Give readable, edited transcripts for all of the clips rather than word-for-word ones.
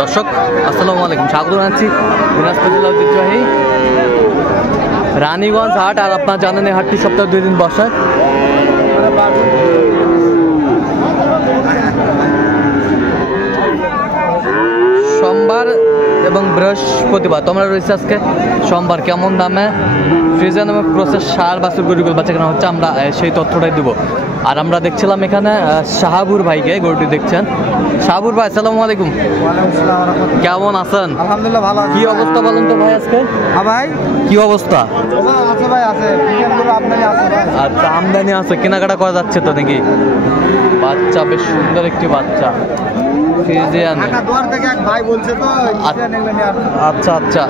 দর্শক আসসালামু আলাইকুম, স্বাগত জানাচ্ছি দিনাজপুর জেলা ঐতিহ্যবাহী রানীগঞ্জ হাট। আর আপনারা জানেন এই হাটটি সপ্তাহে 2 দিন বসে। সোমবার এবং বৃহস্পতিবার। তোমরা রয়েছে আজকে সোমবার কেমন দামে ফ্রিজিয়ান এবং প্রসেস সার বাছুর গরুগুলো বাচ্চা কেনা হচ্ছে, আমরা সেই তথ্যটাই দেবো। আর আমরা দেখছিলাম এখানে শাহাবুর ভাইকে, গরুটি দেখছেন। শাহাবুর ভাই আসসালামু আলাইকুম। কেমন আছেন? আলহামদুলিল্লাহ ভালো আছি। কি অবস্থা বলেন তো ভাই আজকে? হ্যাঁ ভাই, কি অবস্থা? আছে ভাই, আছে আমদানি আছে ভাই। আচ্ছা, আমদানি আছে, কেনাকাটা করা যাচ্ছে তো নাকি? বাচ্চা বেশ সুন্দর একটি বাচ্চা ফ্রিজিয়ান। দুয়ার থেকে এক ভাই বলছে তো আচ্ছা আচ্ছা,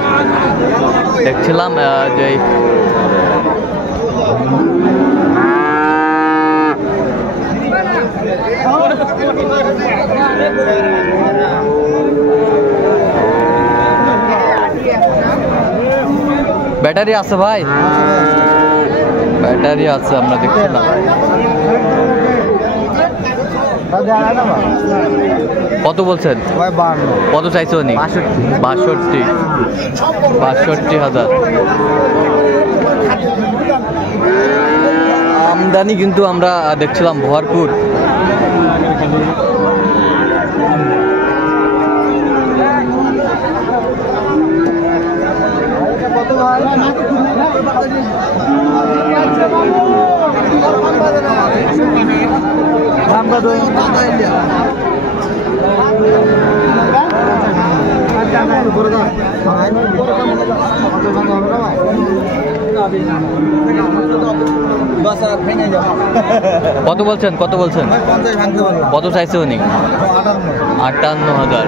দেখছিলাম যে ব্যাটারি আছে ভাই, ব্যাটারি আছে, আমরা দেখছিলাম। কত বলছেন? কত চাইছো নি? 62,000। আমদানি কিন্তু আমরা দেখছিলাম ভরপুর। কত বলছেন? কত বলছেন? কত চাইছে উনি? 58,000।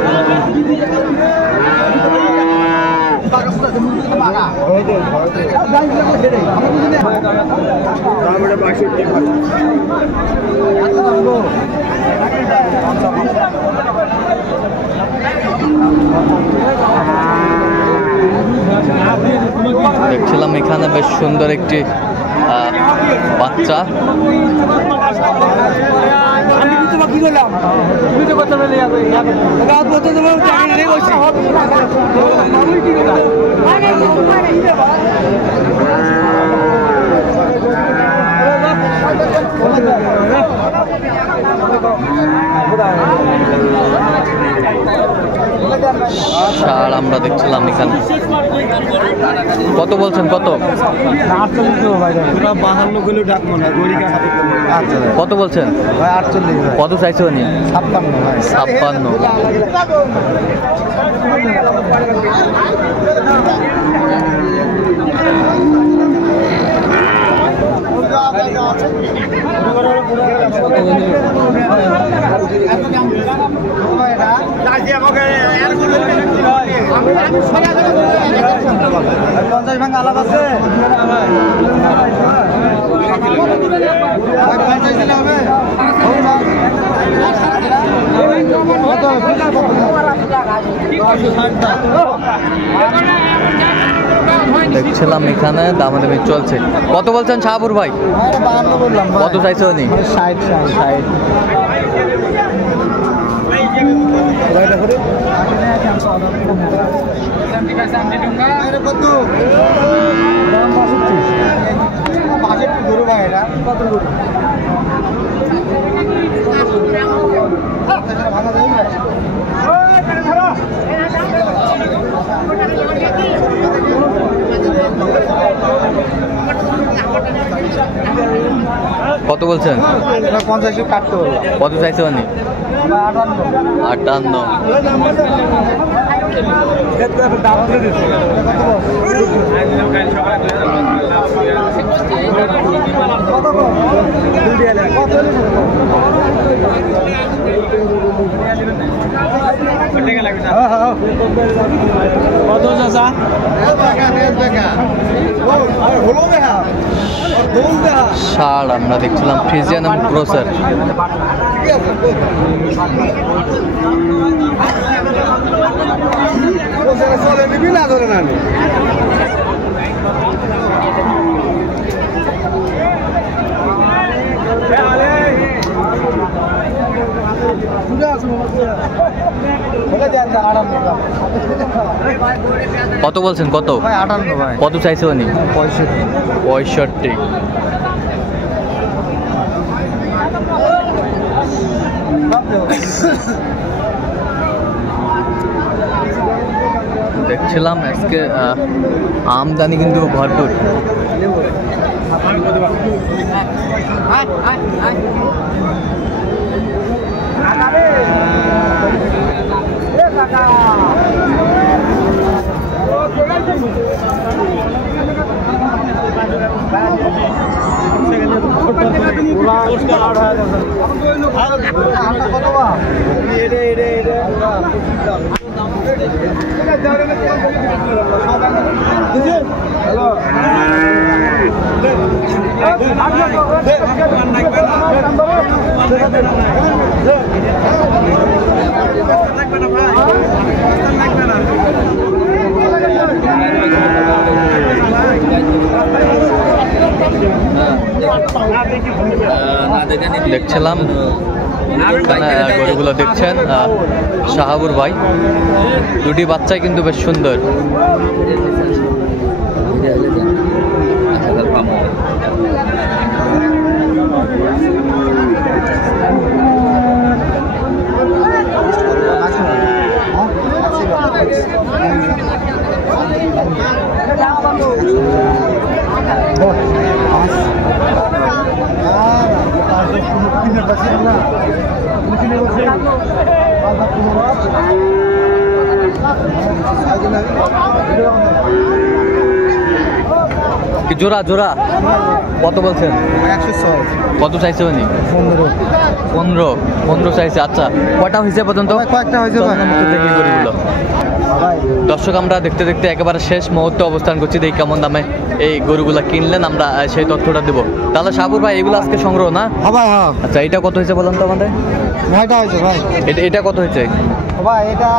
দেখছিলাম এখানে বেশ সুন্দর একটি বাচ্চা। ষাঁড় আমরা দেখছিলাম এখানে। কত বলছেন? কত? 52 কত বলছেন? 48 কত চাইছো উনি? 56। পঞ্চাশ ভাঙা আলাদা আছে। দেখছিলাম এখানে দামাদামি চলছে। কত বলছেন শাহাবুর ভাই? কত চাইছে উনি? 60। কত বলছেন? 50 কাটতে হবে। কত চাইছে উনি? 58। ষাঁড় আমরা দেখছিলাম ফ্রিজিয়ান এবং ক্রসার। বুঝা আছে কত বলছেন কত? ভাই 58 ভাই। কত চাইছে উনি? 65। 65। দেখছিলাম আজকে আমদানি কিন্তু ভরপুর। দেখছিলাম এখানে গরুগুলো দেখছেন শাহাবুর ভাই, দুটি বাচ্চাই কিন্তু বেশ সুন্দর। কি জোড়া জোড়া কত বলছেন? 106। কত চাইছে উনি? 15। 15 চাইছে। আচ্ছা, কয়টা হয়েছে পর্যন্ত? কয়েকটা হয়েছে ভাই। দেখি গরুগুলো। দর্শক, আমরা দেখতে দেখতে একেবারে শেষ মুহূর্তে অবস্থান করছি। দেখি কেমন দামে এই গরুগুলা কিনলেন, আমরা সেই তথ্যটা দেবো। তাহলে শাহাবুর ভাই, এগুলো আজকে সংগ্রহ না? হ্যাঁ ভাই, হ্যাঁ। আচ্ছা, এটা কত হয়েছে বলেন তো আমাদের? 9টা হয়েছে ভাই। এটা কত হয়েছে ভাই? এটা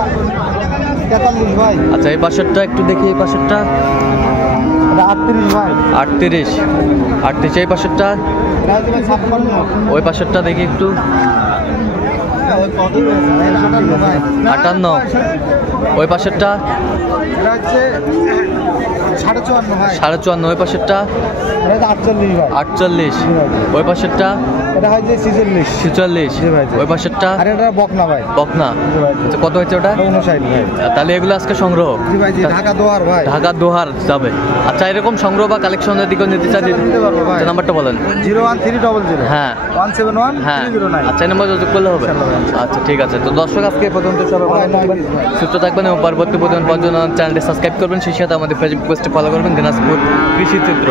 43 ভাই। আচ্ছা, এই পাশেরটা একটু দেখি। এই পাশেরটা এটা 38 ভাই। 38। এই পাশেরটা? এটা হচ্ছে ভাই 56। ওই পাশেরটা দেখি একটু। 58। ওই পাশেরটা? এটা হচ্ছে 54.5 ভাই। 54। ওই পাশেরটা? এটা 48 ভাই। 48। ওই পাশেরটা? এটা হচ্ছে 46। 46। জি ভাই। ওই পাশেরটা? আর এটা বকনা ভাই। বকনা। জি ভাই। আচ্ছা, কত হয়েছে ওটা? 59 ভাই। তাহলে এগুলো আজকে সংগ্রহ? জি ভাই, জি। ঢাকা দোহার ভাই। ঢাকা দোহার যাবে। আচ্ছা, এরকম সংগ্রহ বা কালেকশনের দিকেও নিতে চাই? নিতে পারবো ভাই। নাম্বারটা বলেন। 01300। হ্যাঁ। 171 হ্যাঁ। 309। আচ্ছা, এই নাম্বার যোগাযোগ করলে হবে। আচ্ছা, ঠিক আছে। তো দর্শক, আজকে এই পর্যন্ত। সবাই ভালো থাকবেন, সুস্থ থাকবেন এবং পরবর্তী প্রতিদিন পর্যন্ত চ্যানেলটি সাবস্ক্রাইব করবেন। সেই সাথে আমাদের ফেসবুক পেজটি ফলো করবেন, দিনাজপুর কৃষি চিত্র।